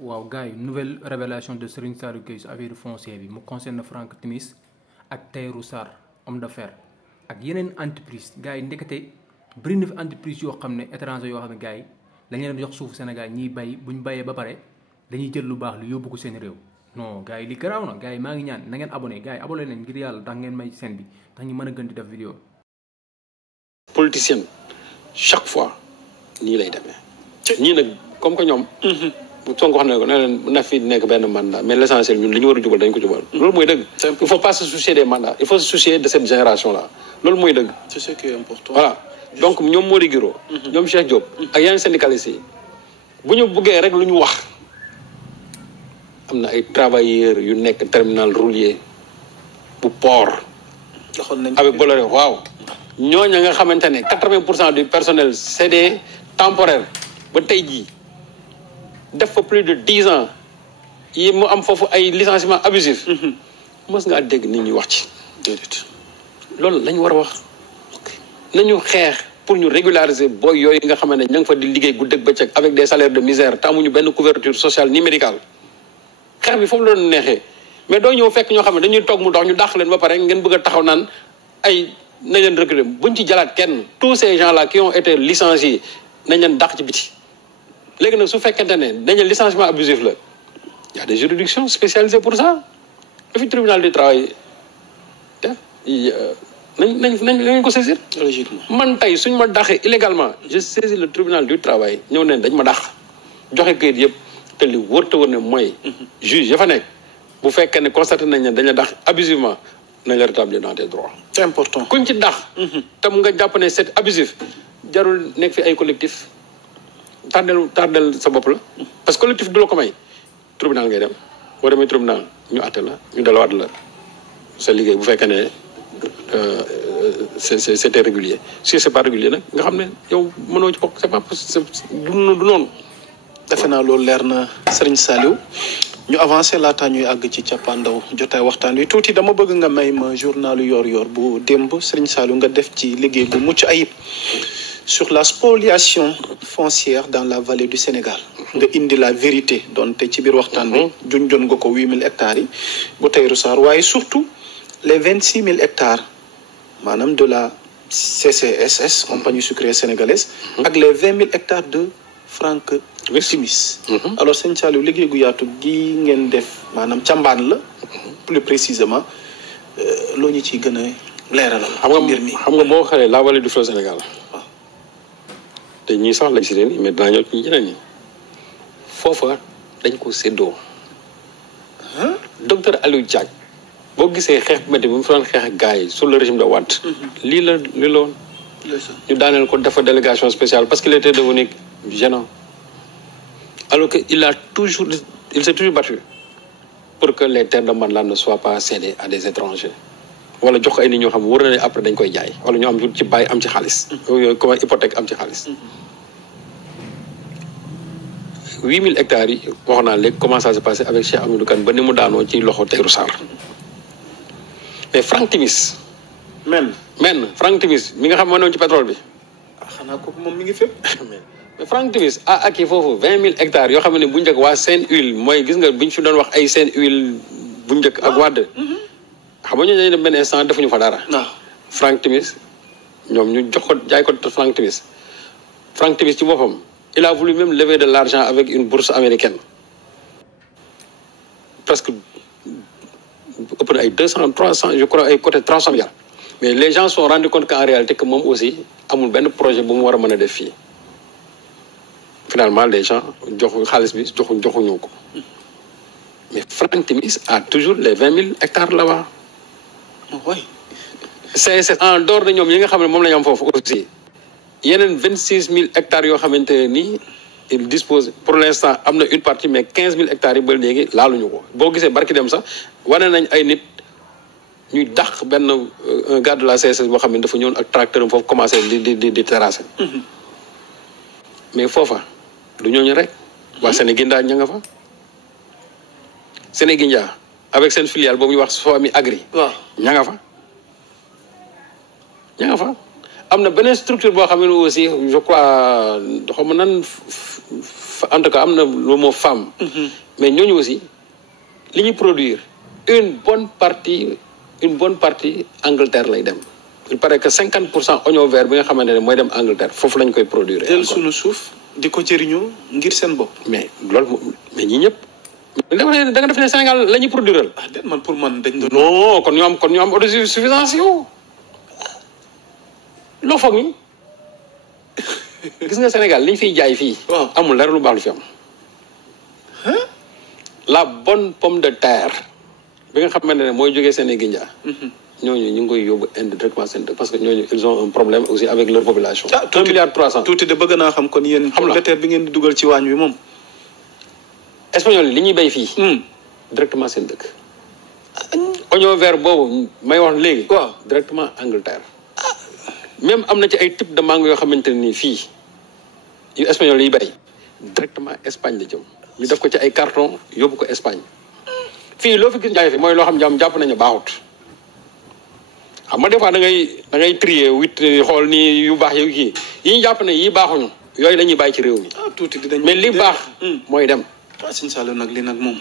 waaw gars yi nouvelle révélation de Serigne Saliou Gueye affaire foncière bi mu concerne Franck Timis ak Tahirou Sarr homme d'affaires ak yeneen entreprise gars yi ndekete bëri na fi entreprise yoo xam ne étranger yoo xam ne gars yi dañu leen jox suufu Sénégal ñiy bay buñ bayee ba pare dañuy jël lu baax lu yóbbu ko seen réew non gars yi li garaaw na gars yi maa ngi ñaan na ngeen abonné gars yi abonné leen ngir yàlla tax ngeen may seen bi tax ñu mën a gën di def vidéo politicien chaque fois nii lay demee ñii nag comme que ñoom Sonko wax na ko ne leen na fi nekk benn mandat mais l'essentiel ñun li ñu war a jubal dañ ko jubal loolu mooy dëgg il faut pas se soucier des mandats il faut se soucier de cette génération là loolu mooy dëgg c'est ce qui est important voilà donc ñoom Mody Guiro ñoom Cheikh Diop ak yeneen syndicalistes yi bu ñu bëggee rek lu ñu wax am na ay travailleurs yu nekk terminal roulier bu port avec Bolloré waaw ñooñu nga xamante ne 80% du personnel c'est des temporaires ba tey jii def fa plus de 10 ans yi mu am foofu ay licenciement abusif mës ngaa dégg nit ñi wax ci déedéet loolu lañu war a wax nañu xeex pour ñu régulariser booy yooyu nga xamante ne ña nga fa di liggéey guddeeg bëccëg avec des salaires de misère te amuñu benn couverture sociale ni médicale xeex bi foofu la doon neexee mais doo ñëw fekk ñoo xam ne dañuy toog mu dox ñu dàq leen ba pare ngeen bëgg a taxaw naan ay nañ leen reculer buñ ci jalaat kenn tous ces gens là qui ont été licenciés nañ leen dàq ci biti léegi nag su fekkente ne dañu licenciement abusif la y a des juridictions spécialisées pour ça le tribunal du travail def nañ ko saisir logiquement man tey suñ ma dàqee illégalement je saisis le tribunal du travail ñëw ne dañ ma dàq joxe kayit yëpp te li wër te wër ne mooy juge ya fa nekk bu fekkee ne constaté nañ ne dañ la dàq abusivement nañ la rétablir dans tes droits c'est important kuñ ci dàq tam nga jàpp ne c'est abusif jarul nekk fi ay collectif tardel sa bopp la parce que collectif du la ko may tribunal ngay dem boo demee tribunal ñu àtte la ñu dalawaat la sa liggéey bu fekkee ne c'était régulier si c'est pas régulier nag nga xam ne yow mënoo ci bokk c'est pas du noonu defe naa loolu leer na Serigne Saliou ñu avancé laataa ñuy àgg ci cappaandaw jotaay waxtaan wi tuuti dama bëgg nga may ma journalu yor bu démb Serigne Saliou nga def ci liggéey bu mucc ayib sur la spoliation foncière dans la vallée du Sénégal nga indi la vérité donte ci biir waxtaan bi junjoon nga ko 8000 hectares yi bu Tahirou Sarr waaye surtout les 26000 hectares maanaam de la CCSS compagnie sucrière sénégalaise ak les 20000 hectares de Franck Timis alors sëñ Saliou liggéey gu yaatu gi ngeen def maanaam càmbaan la plus précisément loo ñu ciy gën a leeralal mbir mi xam nga boo xoolee la vallée du fleuve Sénégal te ñii sax lañ si leen mais dinaa ñëw ci ñeneen ñi foofa dañ ko séddoo docteur Aliou Diack boo gisee xeex bu métti bi mu fi doon xeex ak gars yi sous le régime de Wade lii la woon ñu daaneel ko dafa délégation spéciale parce qu'il était devenu gênant alors que il s'est toujours battu pour que les terres de Mandela ne soient pas cédées à des étrangers wala jox ko ay nit ñoo xam war na ne après dañ koy jaay wala ñu am ci bàyyi am ci xaalis comme hypothèque am ci xaalis 8000 hectares yi wax naa léegi comment ça s'est passé avec Cheikh Hamidou Kane ba ni mu daanoo ci loxo Tahirou Sarr mais Franck Timis Franck Timis mi nga xam moo newoon ci pétrole bi xanaa kooku moom mi ngi fépp mais Franck Timis ak yi foofu 20000 hectares yoo xam ne bu njëkk waa Sen'Huile mooy gis nga biñ fi doon wax ay Sen'Huile bu njëkk ak Wade xam nga ñooñu dañuy dem benn instant defuñu fa dara Franck Timis ñoom ñu jox ko jaay ko Franck Timis ci boppam il a voulu même lever de l'argent avec une bourse américaine presque ëpp na ay 200 300 je crois ay côté 300 milliards mais les gens se sont rendus compte qu'en réalité que moom aussi amul benn projet bu mu war a mën a def fii finalement les gens joxu xaalis bi joxuñu ko mais Franck Timis a toujours les 20000 hectares là-bas oui c'est en dehors de ñoom yi nga xam ne moom la ñu am foofu aussi yeneen 26000 hectares yoo xamante ne nii il dispose pour l'instant am na une partie mais 15000 hectares yi ba léegi laaluñu ko boo gisee barki dem sax wane nañ ay nit ñuy dàq benn un gars de la CSS boo xam ne dafa ñëwoon ak tracteur am foofu commencé di terrasser mais foofa du ñooñu rek waa Sénégindia ña nga fa Sénégindia avec seen filiale boobu ñuy wax Soami Agri waaw ña nga fa am na beneen structure boo xam ne aussi je crois xaw ma nan en tout cas am na le mot femme. mais ñooñu aussi li ñuy produire une bonne partie Angleterre lay dem. il paraît que 50% oignon vert bi nga xamante ne mooy dem Angleterre foofu lañ koy produire. jël sunu suuf di ko jëriñoo ngir seen bopp. mais loolu mais ñii ñëpp. da nga def ne Sénégal la ñuy produire. ah déet man pour man dañ doon. non kon ñu am autosuffisance yow loo foog ni gis nga Sénégal li ñu fiy jaay fii. waaw amul dara lu baax lu fi am. la bonne pomme de terre bi nga xamante ne mooy jógee Sénégal. ñooñu ñu ngi koy yóbbu Inde directement seen dëkk parce que ñooñu ils ont un problème aussi avec leur population. 1,3 milliard. tuuti de bëgg naa xam kon yéen. pomme de terre bi ngeen di dugal ci waañ wi moom. espagnol li ñuy béy fii. directement seen dëkk. oignon vert boobu may wax léegi. waaw directement Angleterre. même am na ci ay type de mangue yoo xamante ne nii fii yu espagnol yi béy directement Espagne la jëm ñu def ko ci ay carton yóbbu ko Espagne fii loo fi gis njaay fi mooy loo xam jàpp nañu baaxut. xam nga des fois da ngay trier xool ni yu baax yu kii yi ñu jàpp ne yi baaxuñu yooyu la ñuy bàyyi ci réew mi. tuuti dinañ mais li baax mooy dem. Sëñ Saliou nag li nag moom.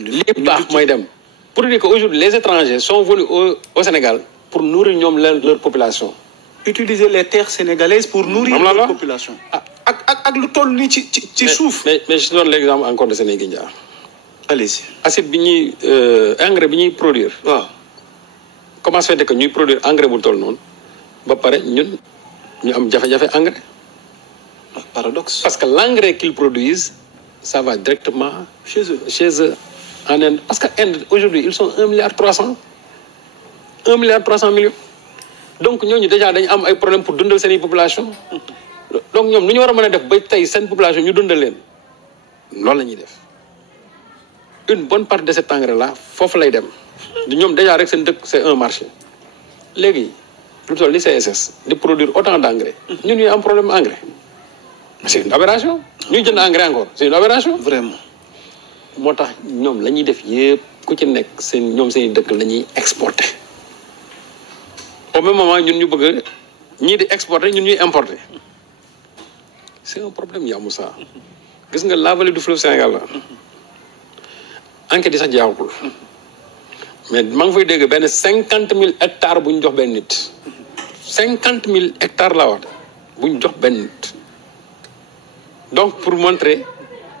li baax mooy dem. pour dire que aujourd'hui les étrangers sont venus au Sénégal pour nourrir ñoom leur population. utiliser les terres sénégalaises pour nourrir leur population. ak lu toll nii ci suuf. mais je donne l'exemple encore de Sénégal. allez-y. acide bi ñuy engrais bi ñuy produire. waaw. comment se fait que ñuy produire engrais bu toll noonu ba pare ñun ñu am jafe-jafe engrais. paradoxe. parce que l'engrais qu'ils produisent ça va directement chez eux en Inde parce que Inde aujourd'hui ils sont 1,3 milliard 1,3 milliard donc ñooñu déjà dañu am ay problème pour dundal seen population donc ñoom nu ñu war a mën a def ba tey seen population ñu dundal leen loolu la ñuy def une bonne partie de cet engrais là foofu lay dem ñoom déjà rek seen dëkk c'est un marché léegi lu toll li CSS di produire autant d'engrais ñun ñuy am problème engrais c'est une aberration ñuy jënd engrais encore c'est une aberration vraiment moo tax ñoom la ñuy def yëpp ku ci nekk seen dëkk la ñuy exporter au même moment ñun ñu bëgg ñii di exporter ñun ñuy importer c'est un problème yaa Moussa gis nga la vallée du fleuve Sénégal la enquête yi sax jeexagul mais maa ngi fay dégg benn 50,000 hectares bu ñu jox benn nit 50,000 hectares laa wax bu ñu jox benn nit donc pour montrer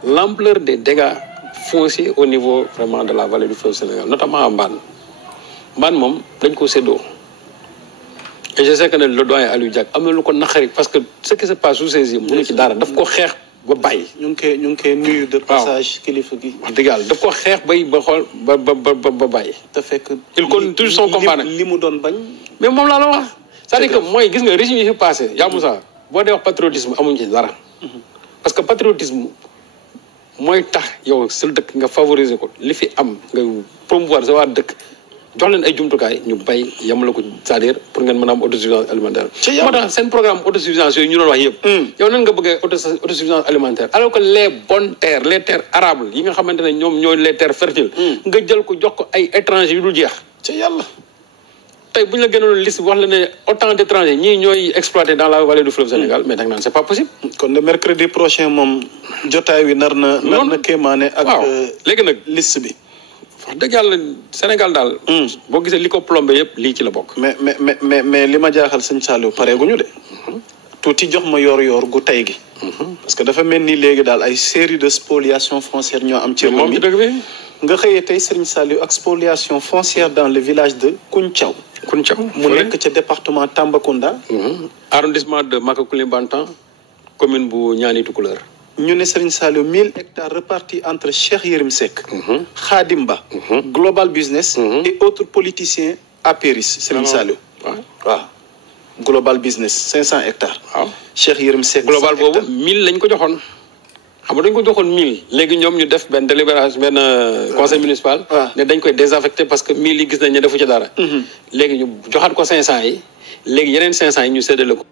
l'ampleur des dégâts fonciers au niveau vraiment de la vallée du fleuve Sénégal notamment à Mbane moom dañ ko séddoo et je sais que ne le doyen Aliou Diack am na lu ko naqari parce que ce qui se passe sous ses yeux mënu ci dara daf ko xeex ba bàyyi. ñu ngi koy nuyu de passage kilifa gi. wax dëgg yàlla daf ko xeex ba xool ba bàyyi. te fekk il continue toujours son combat nag li mu doon bañ. mais moom laa la wax. c'est-à-dire que mooy gis nga régime yi fi passé yaa Moussa boo dee wax patriotisme amuñ ci dara. parce que patriotisme mooy tax yow sa dëkk nga favoriser ko li fi am nga promouvoir sa waa dëkk jox leen ay jumtukaay ñu bay yamala ko c'est-à-dire pour ngeen mën a am autosuffisance alimentaire. moo tax seen programme autosuffisance yooyu ñu doon wax yëpp. yow nan nga bëggee autosuffisance alimentaire alors que les bonnes terres les terres arables yi nga xamante ne ñoom ñooy les terres fertiles. nga jël ko jox ko ay étrangers yu dul jeex. ci yàlla. tey bu ñu la gënoon liste wax la ne autant d'étrangers ñii ñooy exploité dans la vallée du fleuve Sénégal mais da nga naan c'est pas possible. kon le mercredi prochain moom jotaay wi nar na kéemaane ak léegi nag liste bi. wax dëgg yàlla Sénégal daal. boo gisee li ko plombé yëpp lii ci la bokk. mais li ma jaaxal sëñ Saliou pareeguñu de. tuuti jox ma yor gu tey gi. parce que dafa mel ni léegi daal ay série de spoliation foncière ñoo am. ci réew mi nga xëyee tey Serigne Saliou ak spoliation foncière dans le village de Kountiao. mu nekk ca département Tambacounda. arrondissement de Maka Koulibantang commune bu Niani Tukulër. ñu ne Serigne Saliou 1000 hectares repartis entre Cheikh Yérim Seck. Khadim Ba. Global Business. et autres politiciens apéristes Serigne Saliou. waaw Global Business 500 hectares. waaw Cheikh Yérim Seck. global boobu 1000 lañ ko joxoon. xam nga dañ ko joxoon 1000. léegi ñoom ñu def benn délibération benn conseil municipal. ne dañ koy désaffecté parce que 1000 yi gis nañ ne defu ci dara. léegi ñu joxaat ko 500 yi léegi yeneen 500 yi ñu séddale ko.